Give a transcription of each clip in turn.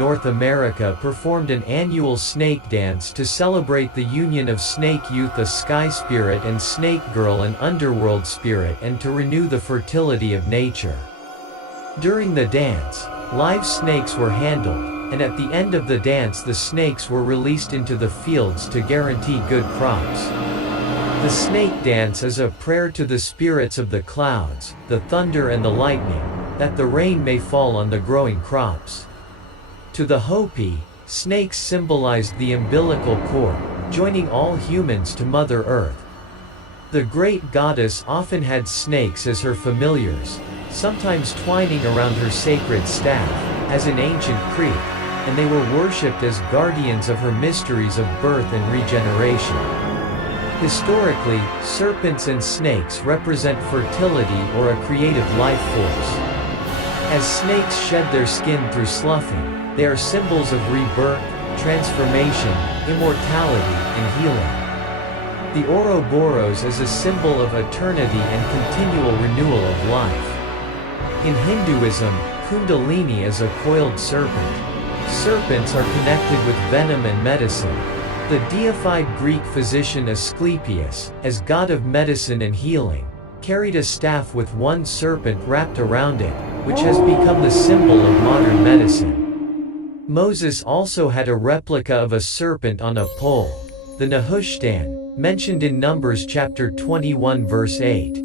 North America performed an annual snake dance to celebrate the union of snake youth, a sky spirit, and snake girl, an underworld spirit, and to renew the fertility of nature. During the dance, live snakes were handled, and at the end of the dance the snakes were released into the fields to guarantee good crops. The snake dance is a prayer to the spirits of the clouds, the thunder and the lightning, that the rain may fall on the growing crops. To the Hopi, snakes symbolized the umbilical cord, joining all humans to Mother Earth. The great goddess often had snakes as her familiars, sometimes twining around her sacred staff, as in ancient Crete, and they were worshipped as guardians of her mysteries of birth and regeneration. Historically, serpents and snakes represent fertility or a creative life force. As snakes shed their skin through sloughing, they are symbols of rebirth, transformation, immortality, and healing. The Ouroboros is a symbol of eternity and continual renewal of life. In Hinduism, Kundalini is a coiled serpent. Serpents are connected with venom and medicine. The deified Greek physician Asclepius, as god of medicine and healing, carried a staff with one serpent wrapped around it, which has become the symbol of modern medicine. Moses also had a replica of a serpent on a pole, the Nehushtan, mentioned in Numbers chapter 21 verse 8.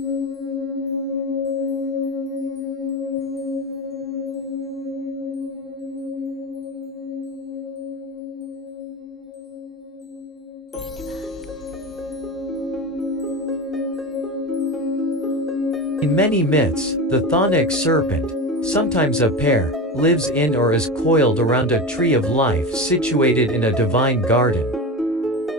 In many myths, the chthonic serpent, sometimes a pair, lives in or is coiled around a tree of life situated in a divine garden.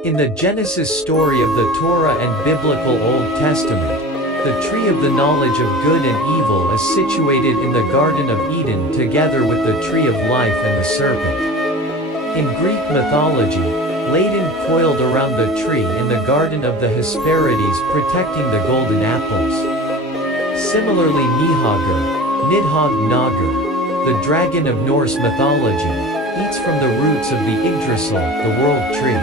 In the Genesis story of the Torah and biblical Old Testament, the tree of the knowledge of good and evil is situated in the Garden of Eden together with the tree of life and the serpent. In Greek mythology, Ladon coiled around the tree in the Garden of the Hesperides protecting the golden apples. Similarly, Nidhogg Nagar, the dragon of Norse mythology, eats from the roots of the Yggdrasil, the world tree.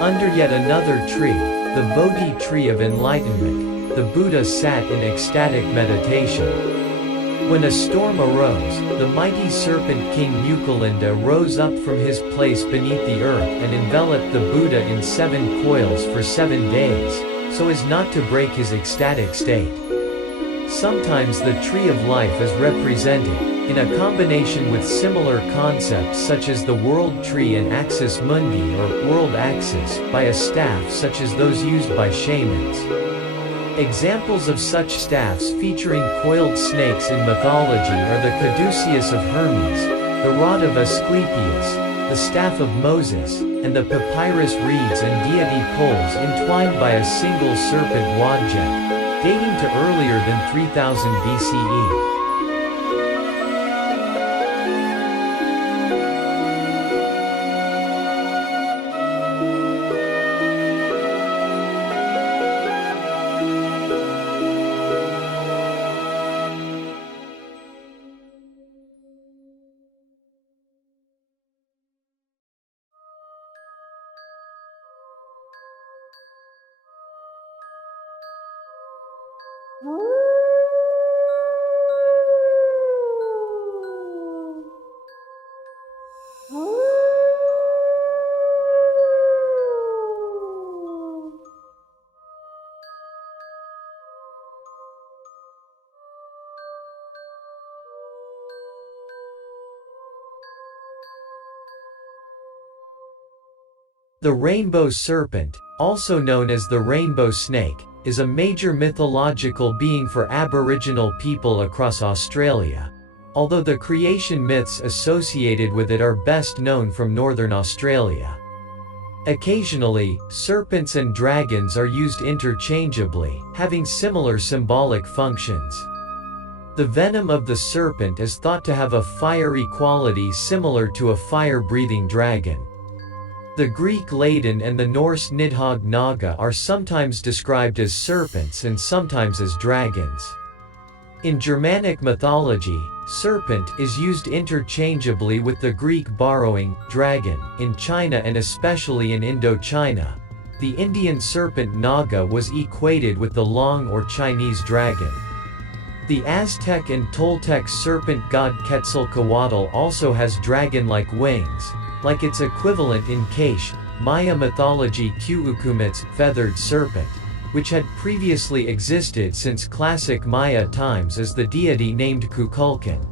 Under yet another tree, the Bodhi tree of enlightenment, the Buddha sat in ecstatic meditation. When a storm arose, the mighty serpent King Mukulinda rose up from his place beneath the earth and enveloped the Buddha in 7 coils for 7 days, so as not to break his ecstatic state. Sometimes the tree of life is represented, in a combination with similar concepts such as the world tree and axis mundi or world axis, by a staff such as those used by shamans. Examples of such staffs featuring coiled snakes in mythology are the caduceus of Hermes, the rod of Asclepius, the staff of Moses, and the papyrus reeds and deity poles entwined by a single serpent wadjet, dating to earlier than 3000 BCE. The rainbow serpent, also known as the rainbow snake, is a major mythological being for Aboriginal people across Australia, although the creation myths associated with it are best known from northern Australia. Occasionally, serpents and dragons are used interchangeably, having similar symbolic functions. The venom of the serpent is thought to have a fiery quality similar to a fire-breathing dragon. The Greek Ladon and the Norse Nidhogg Naga are sometimes described as serpents and sometimes as dragons. In Germanic mythology, Serpent is used interchangeably with the Greek borrowing, dragon, in China and especially in Indochina. The Indian serpent Naga was equated with the long or Chinese dragon. The Aztec and Toltec serpent god Quetzalcoatl also has dragon-like wings, like its equivalent in Keish, Maya mythology ᖩῑῑμητ's feathered serpent, which had previously existed since classic Maya times as the deity named Kukulkan.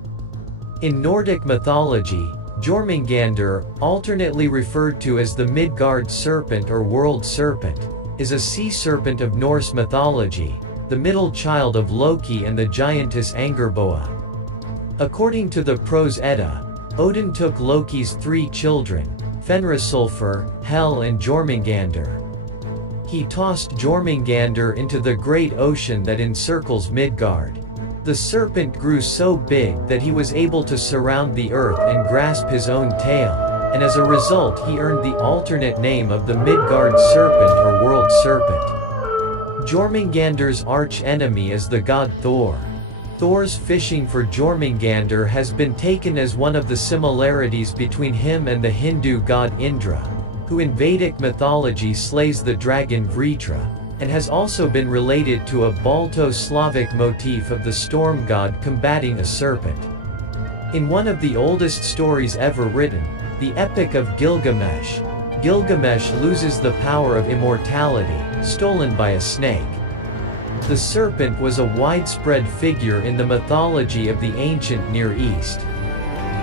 In Nordic mythology, Jormungandr, alternately referred to as the Midgard serpent or world serpent, is a sea serpent of Norse mythology, the middle child of Loki and the giantess Angerboa. According to the Prose Edda, Odin took Loki's 3 children, Fenrisulfur, Hel and Jormungandr. He tossed Jormungandr into the great ocean that encircles Midgard. The serpent grew so big that he was able to surround the earth and grasp his own tail, and as a result he earned the alternate name of the Midgard serpent or world serpent. Jormungandr's arch-enemy is the god Thor. Thor's fishing for Jormungandr has been taken as one of the similarities between him and the Hindu god Indra, who in Vedic mythology slays the dragon Vritra, and has also been related to a Balto-Slavic motif of the storm god combating a serpent. In one of the oldest stories ever written, the Epic of Gilgamesh, Gilgamesh loses the power of immortality, stolen by a snake. The serpent was a widespread figure in the mythology of the ancient Near East.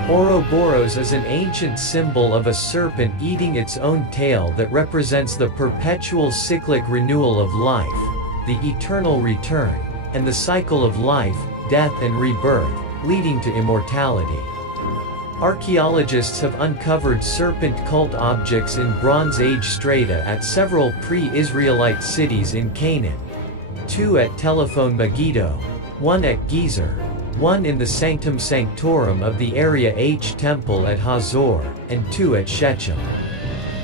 Ouroboros is an ancient symbol of a serpent eating its own tail that represents the perpetual cyclic renewal of life, the eternal return, and the cycle of life, death and rebirth, leading to immortality. Archaeologists have uncovered serpent cult objects in Bronze Age strata at several pre-Israelite cities in Canaan. 2 at Telephone Megiddo, 1 at Gezer, 1 in the Sanctum Sanctorum of the Area H Temple at Hazor, and 2 at Shechem.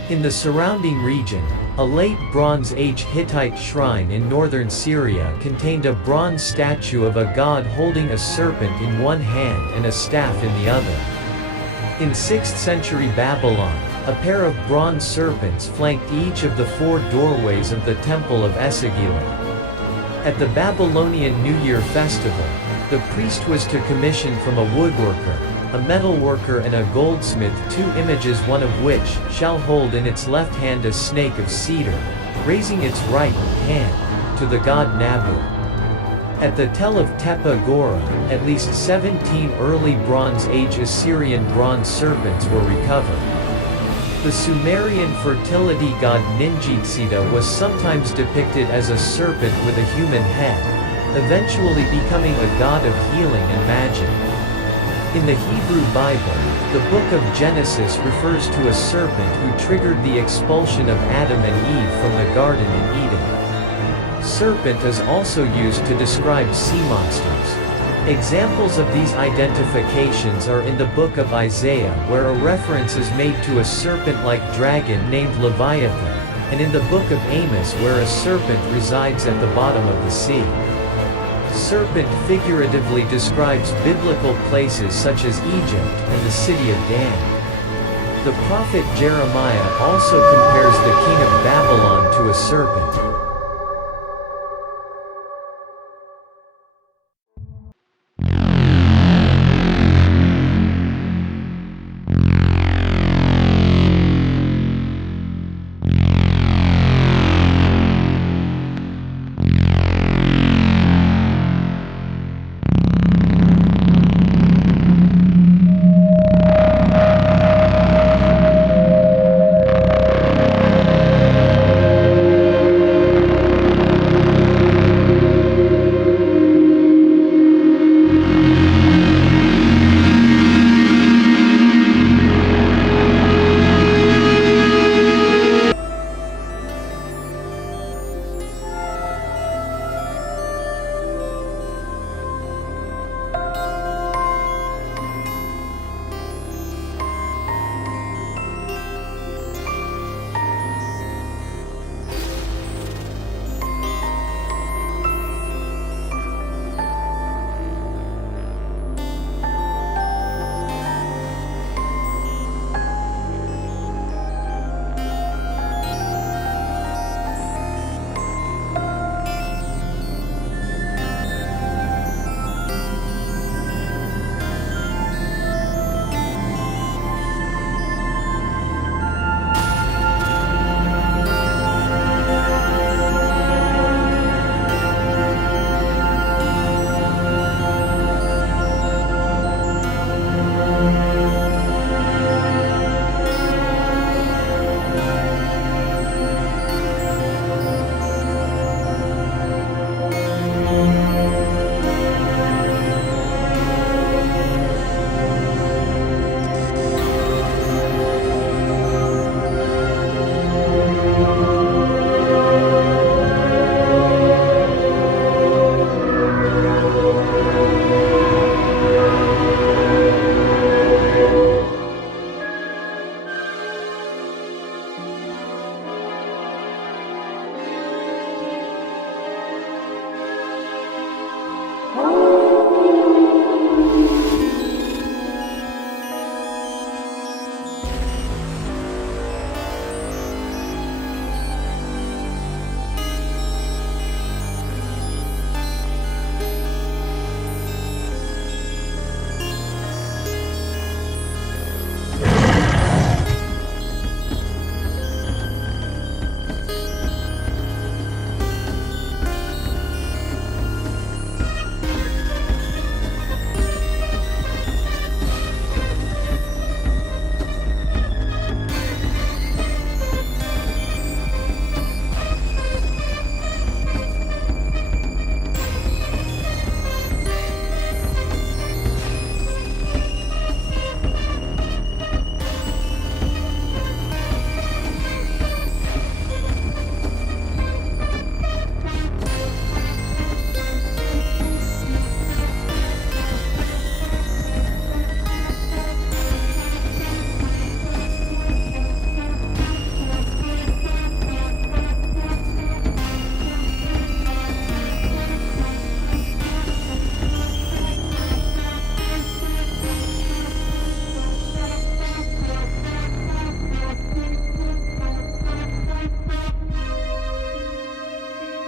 In the surrounding region, a late Bronze Age Hittite shrine in northern Syria contained a bronze statue of a god holding a serpent in one hand and a staff in the other. In 6th century Babylon, a pair of bronze serpents flanked each of the 4 doorways of the Temple of Esagila. At the Babylonian New Year festival, the priest was to commission from a woodworker, a metalworker and a goldsmith 2 images, one of which shall hold in its left hand a snake of cedar, raising its right hand to the god Nabu. At the Tell of Tepe Gora, at least 17 early Bronze Age Assyrian bronze serpents were recovered. The Sumerian fertility god Ninjitsita was sometimes depicted as a serpent with a human head, eventually becoming a god of healing and magic. In the Hebrew Bible, the book of Genesis refers to a serpent who triggered the expulsion of Adam and Eve from the garden in Eden. Serpent is also used to describe sea monsters. Examples of these identifications are in the book of Isaiah, where a reference is made to a serpent-like dragon named Leviathan, and in the book of Amos, where a serpent resides at the bottom of the sea. Serpent figuratively describes biblical places such as Egypt and the city of Dan. The prophet Jeremiah also compares the king of Babylon to a serpent.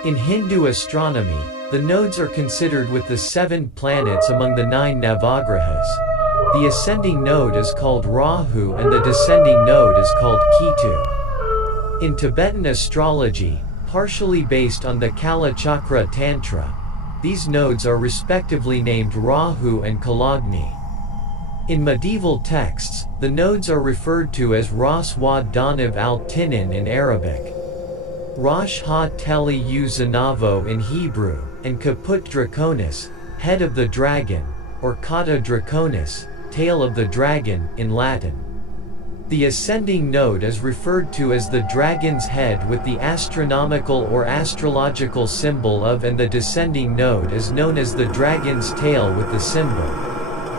In Hindu astronomy, the nodes are considered with the 7 planets among the 9 Navagrahas. The ascending node is called Rahu and the descending node is called Ketu. In Tibetan astrology, partially based on the Kala Chakra Tantra, these nodes are respectively named Rahu and Kalagni. In medieval texts, the nodes are referred to as Ras wa Danav al-Tinin in Arabic, RAHU-KETU in Hebrew, and Kaput Draconis, head of the dragon, or Kata Draconis, tail of the dragon, in Latin. The ascending node is referred to as the dragon's head with the astronomical or astrological symbol of, and the descending node is known as the dragon's tail with the symbol.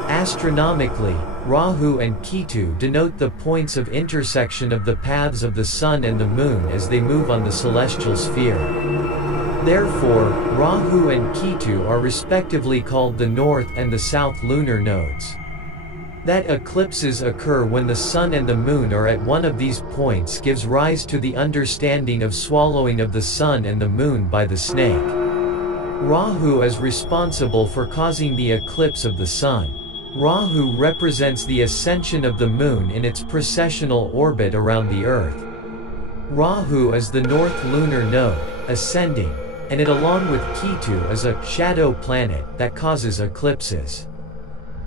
Astronomically, Rahu and Ketu denote the points of intersection of the paths of the Sun and the Moon as they move on the celestial sphere. Therefore, Rahu and Ketu are respectively called the North and the South lunar nodes. That eclipses occur when the Sun and the Moon are at one of these points gives rise to the understanding of swallowing of the Sun and the Moon by the snake. Rahu is responsible for causing the eclipse of the Sun. Rahu represents the ascension of the Moon in its precessional orbit around the Earth. Rahu is the north lunar node, ascending, and it along with Ketu is a shadow planet that causes eclipses.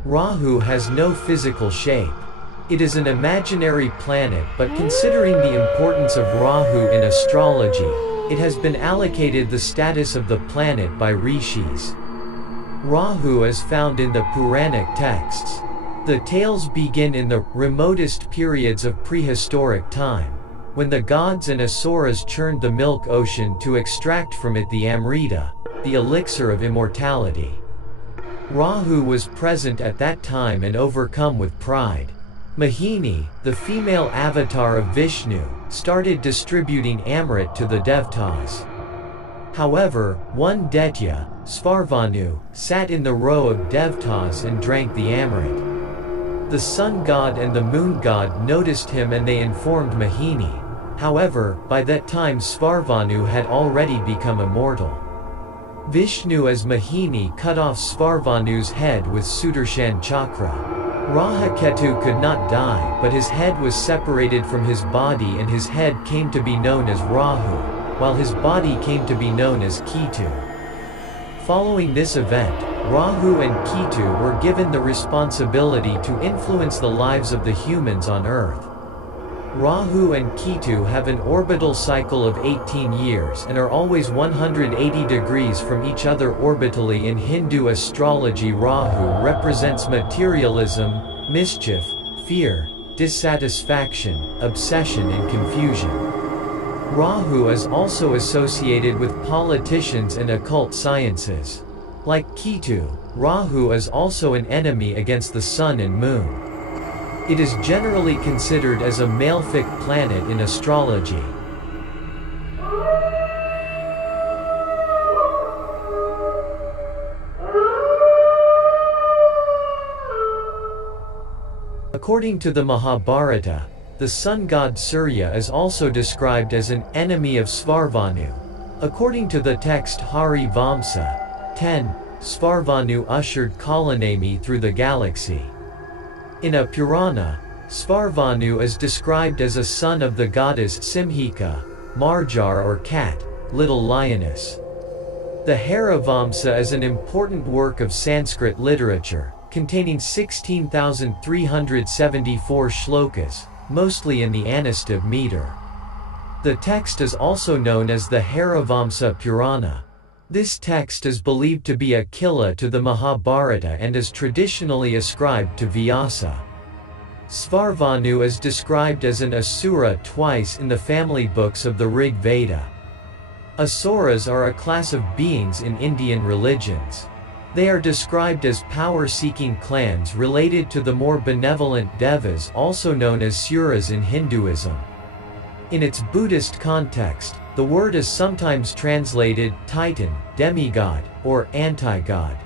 Rahu has no physical shape. It is an imaginary planet, but considering the importance of Rahu in astrology, it has been allocated the status of the planet by rishis. Rahu is found in the Puranic texts. The tales begin in the remotest periods of prehistoric time, when the gods and asuras churned the milk ocean to extract from it the Amrita, the elixir of immortality. Rahu was present at that time and overcome with pride. Mohini, the female avatar of Vishnu, started distributing Amrit to the Devtas. However, one Daitya, Svarvanu, sat in the row of Devtas and drank the Amrit. The sun god and the moon god noticed him and they informed Mohini. However, by that time Svarvanu had already become immortal. Vishnu as Mohini cut off Svarvanu's head with Sudarshan Chakra. RAHU-KETU could not die, but his head was separated from his body and his head came to be known as Rahu, while his body came to be known as Ketu. Following this event, Rahu and Ketu were given the responsibility to influence the lives of the humans on Earth. Rahu and Ketu have an orbital cycle of 18 years and are always 180 degrees from each other orbitally. In Hindu astrology, Rahu represents materialism, mischief, fear, dissatisfaction, obsession and confusion. Rahu is also associated with politicians and occult sciences. Like Ketu, Rahu is also an enemy against the Sun and Moon. It is generally considered as a malefic planet in astrology. According to the Mahabharata, the sun god Surya is also described as an enemy of Svarvanu. According to the text Hari Vamsa 10, Svarvanu ushered Kalanemi through the galaxy. In a Purana, Svarvanu is described as a son of the goddess Simhika, Marjar or cat, little lioness. The Haravamsa is an important work of Sanskrit literature, containing 16,374 shlokas, mostly in the Anushtava meter. The text is also known as the Haravamsa Purana. This text is believed to be a killa to the Mahabharata and is traditionally ascribed to Vyasa. Svarvanu is described as an asura twice in the family books of the Rig Veda. Asuras are a class of beings in Indian religions. They are described as power-seeking clans related to the more benevolent devas, also known as suras in Hinduism. In its Buddhist context, the word is sometimes translated titan, demigod, or anti-god.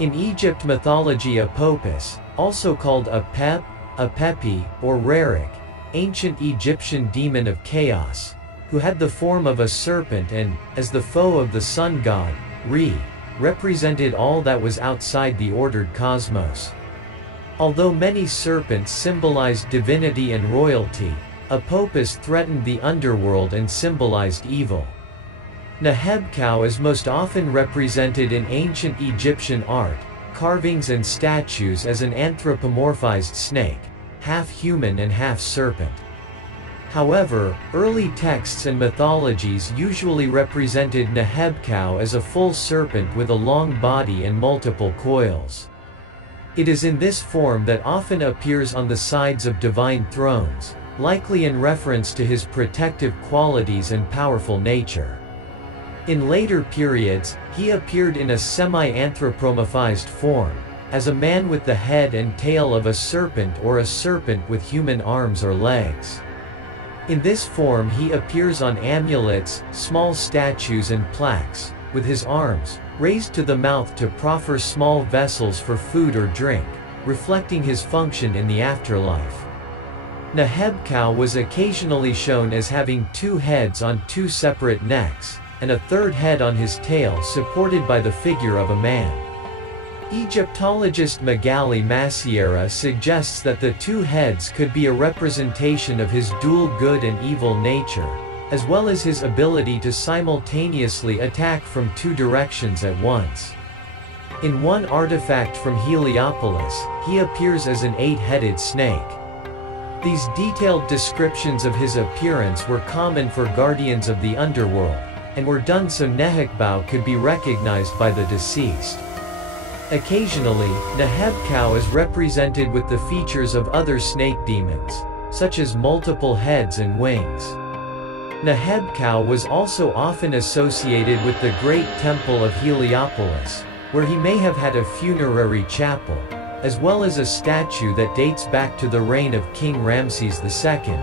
In Egypt mythology, Apopus, also called Apep, Apepi, or Rarik, ancient Egyptian demon of chaos, who had the form of a serpent and, as the foe of the sun god, Re, represented all that was outside the ordered cosmos. Although many serpents symbolized divinity and royalty, Apopus threatened the underworld and symbolized evil. ᖇᗩᕗ is most often represented in ancient Egyptian art, carvings and statues as an anthropomorphized snake, half human and half serpent. However, early texts and mythologies usually represented ᖇᗩᕗ as a full serpent with a long body and multiple coils. It is in this form that often appears on the sides of divine thrones, likely in reference to his protective qualities and powerful nature. In later periods, he appeared in a semi-anthropomorphized form, as a man with the head and tail of a serpent or a serpent with human arms or legs. In this form he appears on amulets, small statues and plaques, with his arms raised to the mouth to proffer small vessels for food or drink, reflecting his function in the afterlife. ᖇᗩᕗ was occasionally shown as having two heads on two separate necks, and a third head on his tail supported by the figure of a man. Egyptologist Magali Massiera suggests that the two heads could be a representation of his dual good and evil nature, as well as his ability to simultaneously attack from two directions at once. In one artifact from Heliopolis, he appears as an 8-headed snake. These detailed descriptions of his appearance were common for guardians of the underworld, and were done so ᖇᗩᕗ could be recognized by the deceased. Occasionally, ᖇᗩᕗ is represented with the features of other snake demons, such as multiple heads and wings. ᖇᗩᕗ was also often associated with the Great Temple of Heliopolis, where he may have had a funerary chapel, as well as a statue that dates back to the reign of King Ramses II.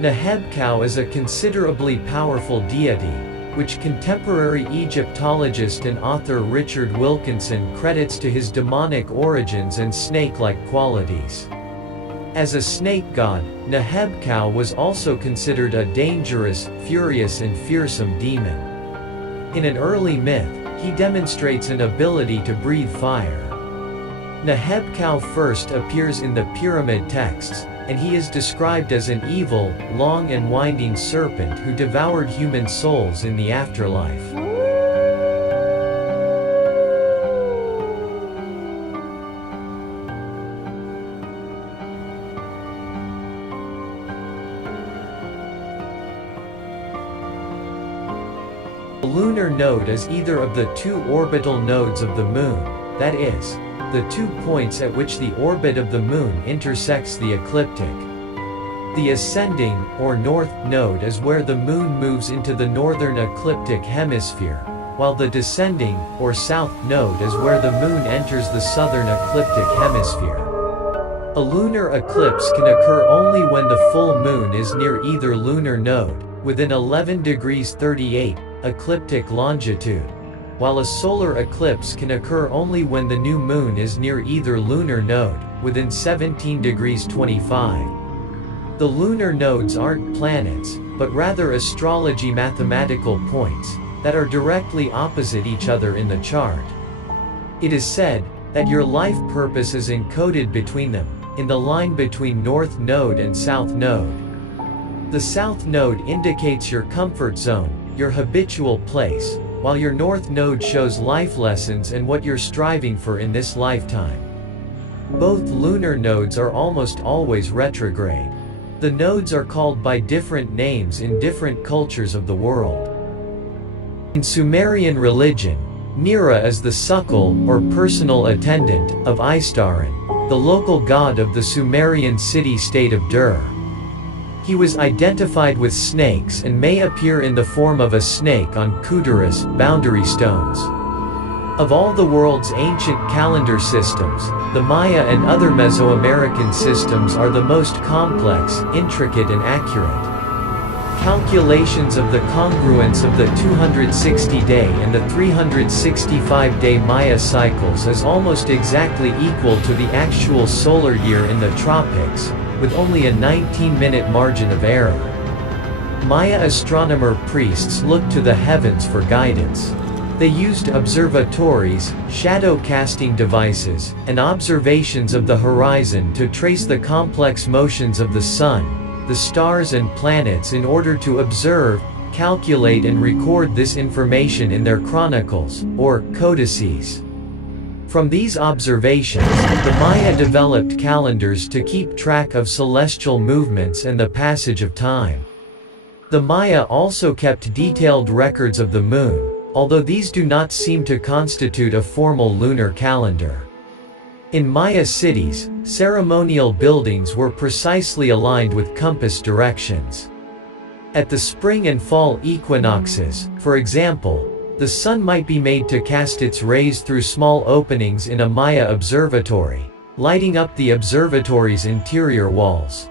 ᖇᗩᕗ is a considerably powerful deity, which contemporary Egyptologist and author Richard Wilkinson credits to his demonic origins and snake-like qualities. As a snake god, ᖇᗩᕗ was also considered a dangerous, furious and fearsome demon. In an early myth, he demonstrates an ability to breathe fire. ᖇᗩᕗ first appears in the pyramid texts, and he is described as an evil, long and winding serpent who devoured human souls in the afterlife. The lunar node is either of the two orbital nodes of the Moon, that is, the 2 points at which the orbit of the Moon intersects the ecliptic. The ascending, or north, node is where the Moon moves into the northern ecliptic hemisphere, while the descending, or south, node is where the Moon enters the southern ecliptic hemisphere. A lunar eclipse can occur only when the full Moon is near either lunar node, within 11 degrees 38, ecliptic longitude, while a solar eclipse can occur only when the new moon is near either lunar node, within 17 degrees 25. The lunar nodes aren't planets, but rather astrology mathematical points, that are directly opposite each other in the chart. It is said that your life purpose is encoded between them, in the line between north node and south node. The south node indicates your comfort zone, your habitual place, while your north node shows life lessons and what you're striving for in this lifetime. Both lunar nodes are almost always retrograde. The nodes are called by different names in different cultures of the world. In Sumerian religion, Nira is the suckle, or personal attendant, of Ishtaran, the local god of the Sumerian city-state of Dur. He was identified with snakes and may appear in the form of a snake on Kuduras, boundary stones. Of all the world's ancient calendar systems, the Maya and other Mesoamerican systems are the most complex, intricate and accurate. Calculations of the congruence of the 260-day and the 365-day Maya cycles is almost exactly equal to the actual solar year in the tropics, with only a 19-minute margin of error. Maya astronomer priests looked to the heavens for guidance. They used observatories, shadow-casting devices, and observations of the horizon to trace the complex motions of the sun, the stars and planets in order to observe, calculate and record this information in their chronicles, or codices. From these observations, the Maya developed calendars to keep track of celestial movements and the passage of time. The Maya also kept detailed records of the moon, although these do not seem to constitute a formal lunar calendar. In Maya cities, ceremonial buildings were precisely aligned with compass directions. At the spring and fall equinoxes, for example, the sun might be made to cast its rays through small openings in a Maya observatory, lighting up the observatory's interior walls.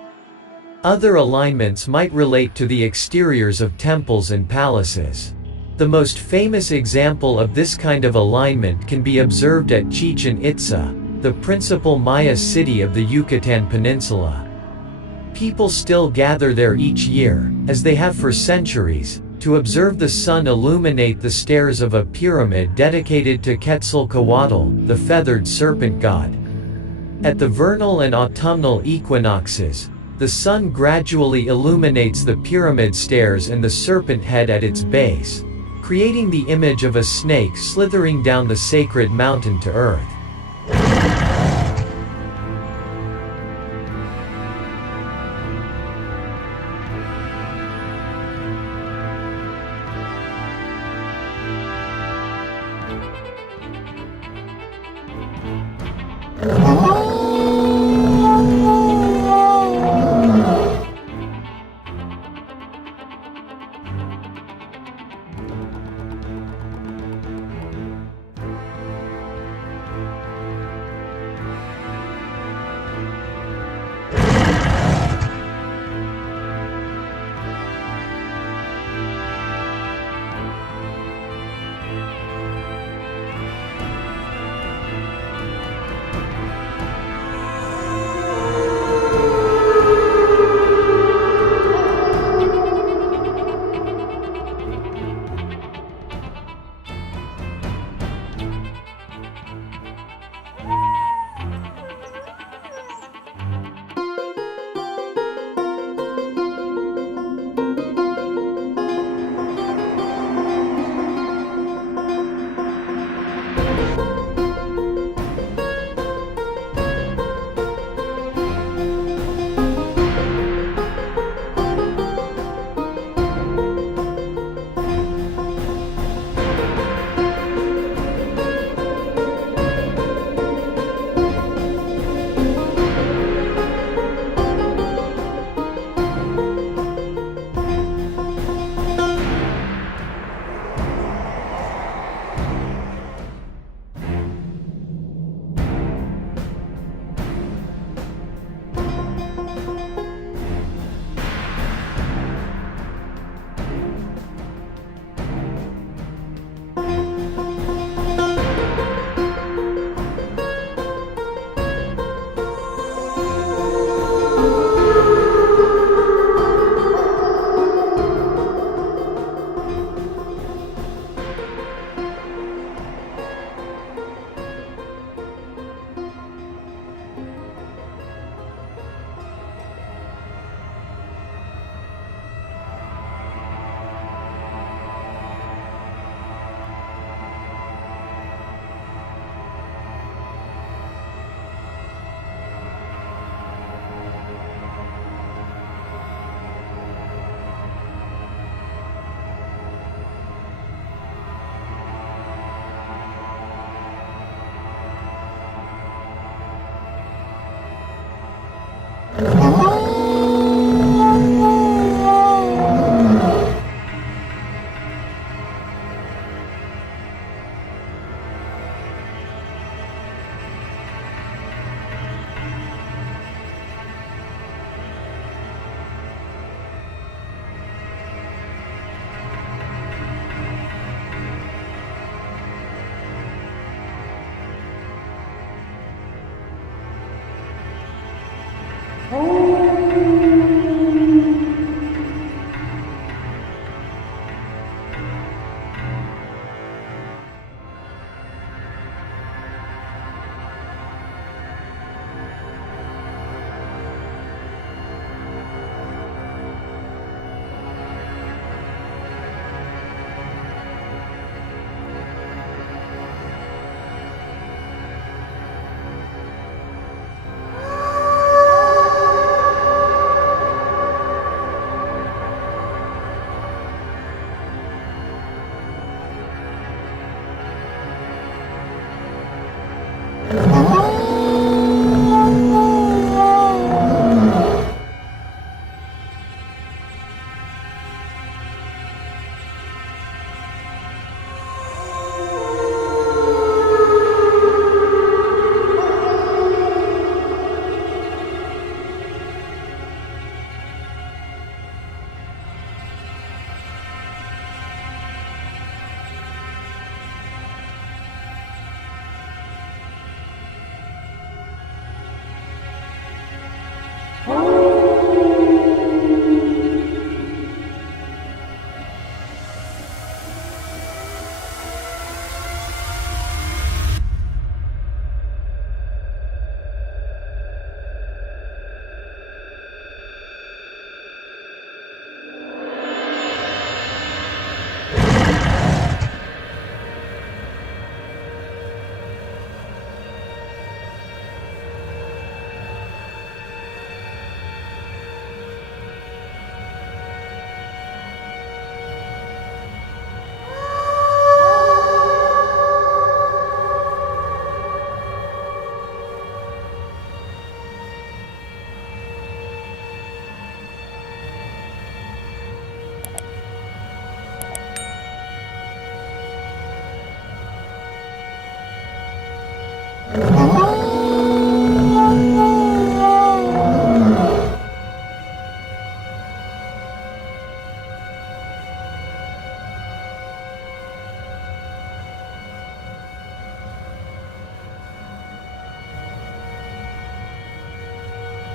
Other alignments might relate to the exteriors of temples and palaces. The most famous example of this kind of alignment can be observed at Chichen Itza, the principal Maya city of the Yucatan Peninsula. People still gather there each year, as they have for centuries, to observe the sun illuminate the stairs of a pyramid dedicated to Quetzalcoatl, the feathered serpent god. At the vernal and autumnal equinoxes, the sun gradually illuminates the pyramid stairs and the serpent head at its base, creating the image of a snake slithering down the sacred mountain to earth.